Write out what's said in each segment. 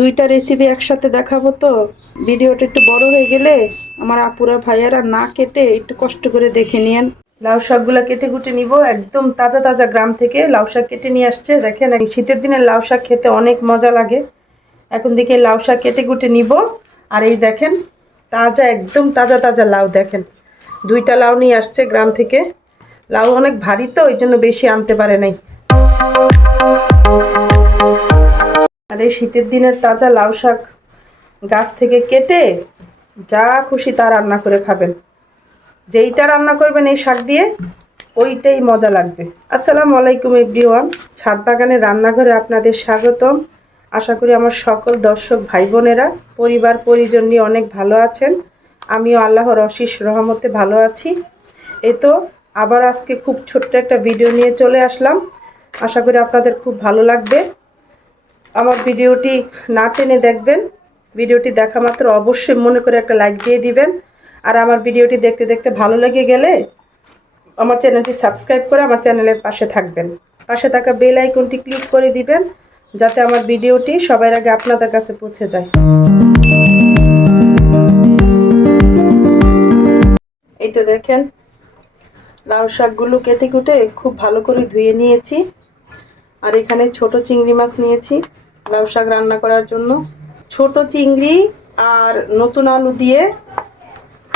দুইটা রেসিপি একসাথে দেখাবো তো? ভিডিওটা একটু বড় হয়ে গেলে আমার আপুরা, ভাইয়ারা না কেটে একটু কষ্ট করে দেখে নিয়েন। লাউ শাকগুলো কেটে কুটে নিব, একদম তাজা তাজা গ্রাম থেকে লাউ শাক কেটে নিয়ে আসছে। দেখেন শীতের দিনে লাউ শাক খেতে অনেক মজা লাগে। এখন দিকে লাউ শাক কেটে কুটে নিব। আর এই দেখেন, তাজা, একদম তাজা তাজা লাউ দেখেন। দুইটা লাউ নিয়ে আসছে গ্রাম থেকে। লাউ অনেক ভারী তো, ওই জন্য বেশি আনতে পারে নাই। এই শীতের দিনের তাজা লাউ শাক গাছ থেকে কেটে যা খুশি তা রান্না করে খাবেন। যেইটা রান্না করবেন এই শাক দিয়ে, ওইটাই মজা লাগবে। আসসালামু আলাইকুম এভরিওয়ান, ছাদ বাগানের রান্নাঘরে আপনাদের স্বাগতম। আশা করি আমার সকল দর্শক ভাই বোনেরা, পরিবার, পরিজন নিয়ে অনেক ভালো আছেন। আমিও আল্লাহর অশিস রহমতে ভালো আছি। এ তো, আবার আজকে খুব ছোট্ট একটা ভিডিও নিয়ে চলে আসলাম। আশা করি আপনাদের খুব ভালো লাগবে। আমার ভিডিওটি না টেনে দেখবেন, ভিডিওটি দেখা মাত্র অবশ্যই মনে করে একটা লাইক দিয়ে দিবেন। আর আমার ভিডিওটি দেখতে দেখতে ভালো লেগে গেলে আমার চ্যানেলটি সাবস্ক্রাইব করে আমার চ্যানেলের পাশে থাকবেন। পাশে থাকা বেল আইকনটি ক্লিক করে দিবেন, যাতে আমার ভিডিওটি সবার আগে আপনাদের কাছে পৌঁছে যায়। এই তো দেখেন, লাউ শাকগুলো কেটে কুটে খুব ভালো করে ধুয়ে নিয়েছি। আর এখানে ছোট চিংড়ি মাছ নিয়েছি। লাউ শাক রান্না করার জন্য। ছোট চিংড়ি আর নতুন আলু দিয়ে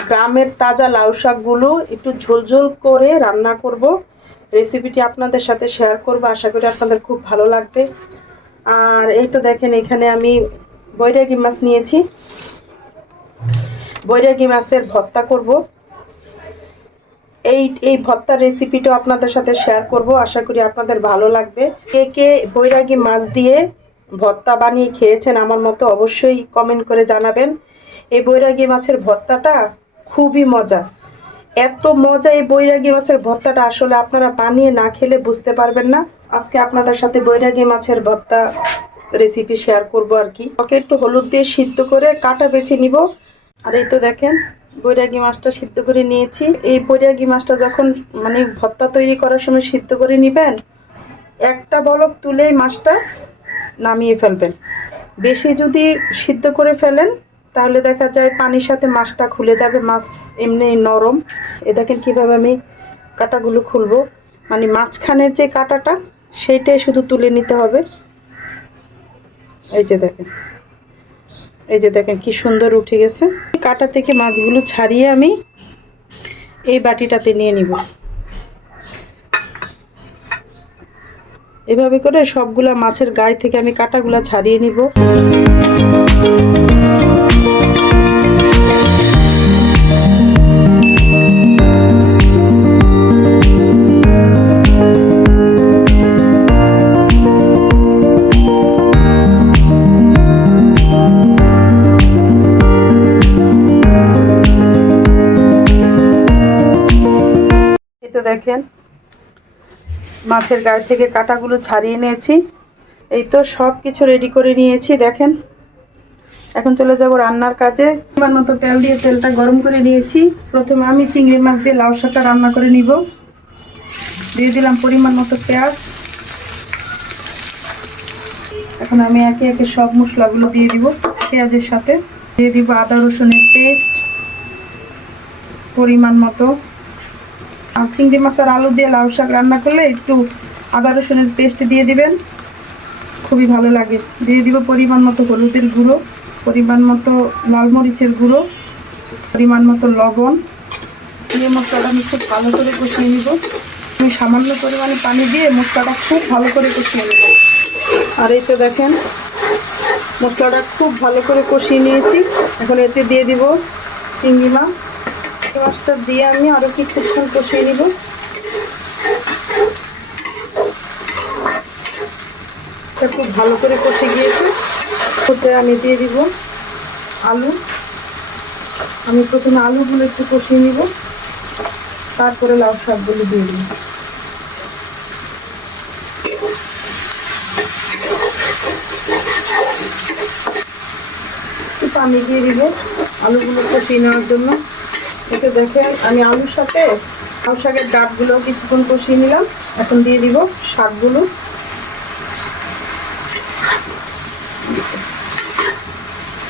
গ্রামের তাজা লাউ শাকগুলো একটু ঝোলঝোল করে রান্না করব। রেসিপিটি আপনাদের সাথে শেয়ার করব। আশা করি আপনাদের খুব ভালো লাগবে। আর এই তো দেখেন, এখানে আমি বৈরাগী মাছ নিয়েছি। বৈরাগী মাছের ভর্তা করব। এই এই ভর্তার রেসিপিটাও আপনাদের সাথে শেয়ার করব। আশা করি আপনাদের ভালো লাগবে। কে কে বৈরাগী মাছ দিয়ে ভর্তা বানিয়ে খেয়েছেন আমার মতো অবশ্যই কমেন্ট করে জানাবেন। এই বৈরাগী মাছের ভর্তাটা খুবই মজা। এত মজা এই বৈরাগী মাছের ভর্তাটা আসলে আপনারা বানিয়ে না খেলে বুঝতে পারবেন না। আজকে আপনাদের সাথে বৈরাগী মাছের ভর্তা রেসিপি শেয়ার করব আর কি। ওকে একটু হলুদ দিয়ে সিদ্ধ করে কাটা বেছে নিব। আর এই তো দেখেন, বৈরাগী মাছটা সিদ্ধ করে নিয়েছি। এই বৈরাগী মাছটা যখন মানে ভর্তা তৈরি করার সময় সিদ্ধ করে নেবেন, একটা বলক তুলেই মাছটা নামিয়ে ফেলবেন। বেশি যদি সিদ্ধ করে ফেলেন, তাহলে দেখা যায় পানির সাথে মাছটা খুলে যাবে, মাছ এমনি নরম। এ দেখেন কীভাবে আমি কাটাগুলো খুলবো। মানে মাঝখানের যে কাটাটা, সেইটাই শুধু তুলে নিতে হবে। এই যে দেখেন। এই যে দেখেন কি সুন্দর উঠে গেছে। কাটা থেকে মাছগুলো ছাড়িয়ে আমি এই বাটিটাতে নিয়ে নিব। এভাবে করে সবগুলা মাছের গায়ে থেকে আমি কাটাগুলা ছাড়িয়ে নিব। দেখেন মাছের গায়ে থেকে কাটাগুলো ছাড়িয়ে নিয়েছি। এই তো সব কিছু রেডি করে নিয়েছি, দেখেন। এখন চলে যাব রান্নার কাজে। আমার মতো তেল দিয়ে তেলটা গরম করে নিয়েছি। প্রথমে আমি চিংড়ি মাছ দিয়ে লাউ শাকটা রান্না করে নিব। দিয়ে দিলাম পরিমাণ মতো পেঁয়াজ। এখন আমি একে একে সব মশলাগুলো দিয়ে দিব পেঁয়াজের সাথে। দিয়ে দিব আদা রসুনের পেস্ট পরিমাণ মতো আর চিংড়ি মাছ আর আলু দিয়ে লাউ শাক রান্না করলে একটু আদা রসুনের পেস্ট দিয়ে দিবেন। খুবই ভালো লাগে। দিয়ে দিব পরিমাণ মতো হলুদের গুঁড়ো, পরিমাণ মতো লাল মরিচের গুঁড়ো, পরিমাণ মতো লবণ। দিয়ে মশলাটা আমি খুব ভালো করে কষিয়ে নিব। আমি সামান্য পরিমাণে পানি দিয়ে মশলাটা খুব ভালো করে কষিয়ে নেব। আর এই তো দেখেন, মশলাটা খুব ভালো করে কষিয়ে নিয়েছি। এখন এতে দিয়ে দিব চিংড়ি মাছ। মাছটা দিয়ে আমি আরও কিছুক্ষণ কষিয়ে নিব। খুব ভালো করে কষে গিয়েছে। ওতে আমি দিয়ে দিব আলু। আমি প্রথমে আলুগুলো একটু কষিয়ে নিব। তারপরে লাউ শাকগুলো দিয়ে দিব। পানি দিয়ে দিব আলুগুলো কষিয়ে নেওয়ার জন্য। এতে দেখেন আমি আলুর সাথে লাউ শাকের ডাবগুলো কিছুক্ষণ কষিয়ে নিলাম। এখন দিয়ে দিব শাকগুলো।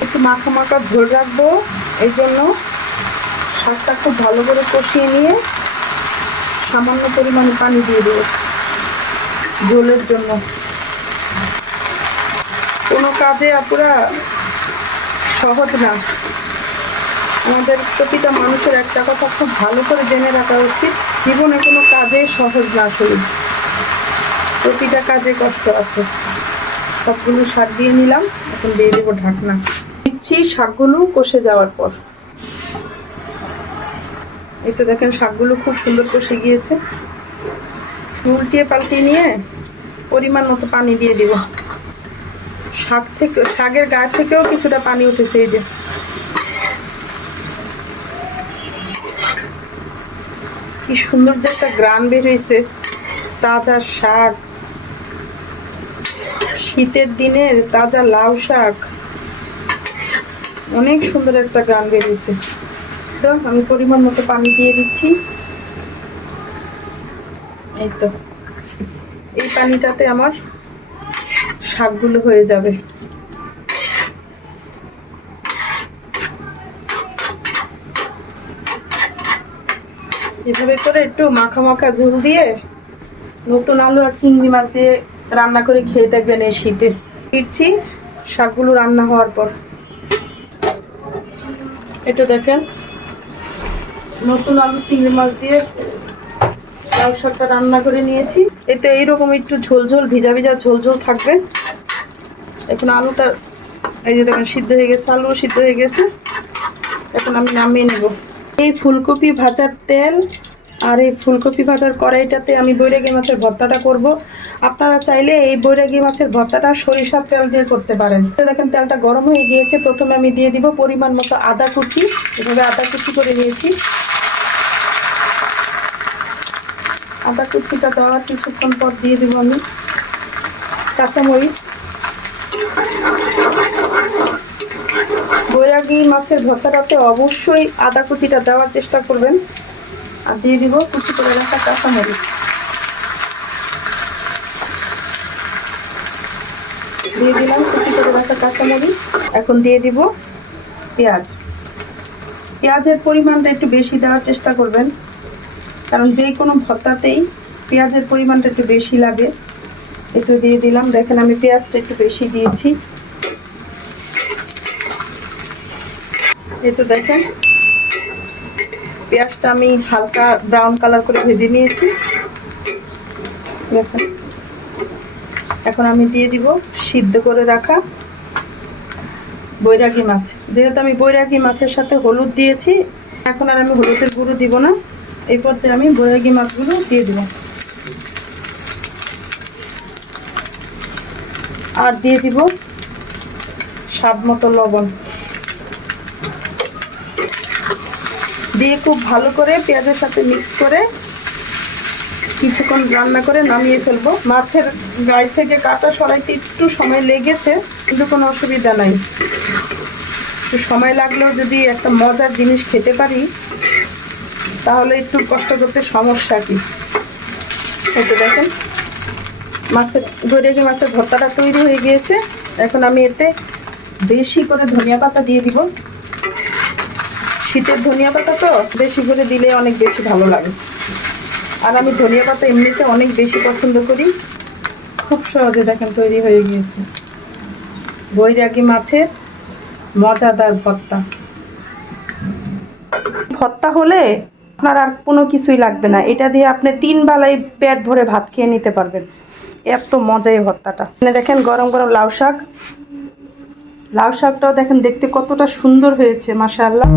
একটু মাখা মাখা ঝোল রাখব, এই জন্য শাকটা খুব ভালো করে কষিয়ে নিয়ে সামান্য পরিমাণে পানি দিয়ে দেবো ঝোলের জন্য। কোনো কাজে আপুরা সহজ না। আমাদের প্রতিটা মানুষের একটা কথা খুব ভালো করে জেনে রাখা উচিত। জীবনে কোনো কাজে সহজ না আসলে। প্রতিটা কাজে কষ্ট আছে। সবগুলো শাক দিয়ে নিলাম, এখন দিয়ে দেবো ঢাকনা। দিচ্ছি শাকগুলো কষে যাওয়ার পর। এই তো দেখেন শাকগুলো খুব সুন্দর কষে গিয়েছে। উল্টিয়ে পাল্টিয়ে নিয়ে পরিমাণ মতো পানি দিয়ে দিব। শাক থেকে শাকের গা থেকেও কিছুটা পানি উঠেছে এই যে। কি সুন্দর যে একটা গ্রান বের হয়েছে তাজা শাক, শীতের দিনের তাজা লাউ শাক। অনেক সুন্দর একটা গ্রান বেরিয়েছে তো আমি পরিমাণ মতো পানি দিয়ে দিচ্ছি। এই তো। এই পানিটাতে আমার শাকগুলো হয়ে যাবে। এভাবে করে একটু মাখা মাখা ঝোল দিয়ে নতুন আলু আর চিংড়ি মাছ দিয়ে রান্না করে খেয়ে দেখবেন এই শীতে। ফিরছি, শাকগুলো রান্না হওয়ার পর। এটা দেখেন, নতুন আলু, চিংড়ি মাছ দিয়ে লাউ শাকটা রান্না করে নিয়েছি। এতে এইরকম একটু ঝোল ঝোল, ভিজা ভিজা ঝোল ঝোল থাকবে। এখন আলুটা, এই যে দেখেন, সিদ্ধ হয়ে গেছে আলু সিদ্ধ হয়ে গেছে। এখন আমি নামিয়ে নেব। এই ফুলকপি ভাজার তেল আর এই ফুলকপি ভাজার কড়াইটাতে আমি বৈরাগী মাছের ভর্তাটা করব। আপনারা চাইলে এই বৈরাগী মাছের ভর্তাটা সরিষার তেল দিয়ে করতে পারেন। দেখেন, তেলটা গরম হয়ে গিয়েছে। প্রথমে আমি দিয়ে দিব পরিমাণ মতো আদা কুচি। এভাবে আদা কুচি করে নিয়েছি। আদা কুচিটা দেওয়ার কিছুক্ষণ পর দিয়ে দিব আমি কাঁচামরিচ। বৈরাগী মাছের ভর্তাটাতে অবশ্যই আদা কুচিটা দেওয়ার চেষ্টা করবেন। আর দিয়ে দিব কুচি করে রাখা কাঁচামরিচ। দিয়ে দিলাম কুচি করে রাখা কাঁচামরিচ। এখন দিয়ে দিব পেঁয়াজ। পেঁয়াজের পরিমাণটা একটু বেশি দেওয়ার চেষ্টা করবেন। কারণ যে কোনো ভর্তাতেই পেঁয়াজের পরিমাণটা একটু বেশি লাগে। একটু দিয়ে দিলাম। দেখেন আমি পেঁয়াজটা একটু বেশি দিয়েছি। এই তো দেখেন। পেঁয়াজটা আমি হালকা ব্রাউন কালার করে ভেজে নিয়েছি। দেখেন। এখন আমি দিয়ে দিব সিদ্ধ করে রাখা বৈরাগী মাছ। যেহেতু আমি বৈরাগী মাছের সাথে হলুদ দিয়েছি, এখন আর আমি হলুদের গুঁড়ো দিব না। এই পর্যায়ে আমি বৈরাগী মাছগুলো দিয়ে দিব। আর দিয়ে দিব স্বাদ মতো লবণ। দিয়ে খুব ভালো করে পেঁয়াজের সাথে মিক্স করে কিছুক্ষণ রান্না করে নামিয়ে ফেলব। মাছের গায়ে থেকে কাটা সরাইতে একটু সময় লেগেছে, কিন্তু কোনো অসুবিধা নাই। একটু সময় লাগলেও যদি একটা মজার জিনিস খেতে পারি, তাহলে একটু কষ্ট করতে সমস্যা কি? এতে দেখেন, মাছের গড়িয়ে মাছের ভর্তাটা তৈরি হয়ে গিয়েছে। এখন আমি এতে বেশি করে ধনিয়া পাতা দিয়ে দিব। শীতের ধনিয়া পাতা তো বেশি করে দিলে অনেক বেশি ভালো লাগে। আর আমি ধনিয়া পাতা এমনিতে অনেক বেশি পছন্দ করি। খুব সহজে দেখেন তৈরি হয়ে গিয়েছে। বৈরাগী মাছের মজাদার ভত্তা ভত্তা হলে আপনার আর কোনো কিছুই লাগবে না। এটা দিয়ে আপনি তিন বেলায় পেট ভরে ভাত খেয়ে নিতে পারবেন। এত মজা এই ভর্তাটা। এখানে দেখেন গরম গরম লাউ শাক। লাউ শাকটাও দেখেন দেখতে কতটা সুন্দর হয়েছে, মাশাআল্লাহ।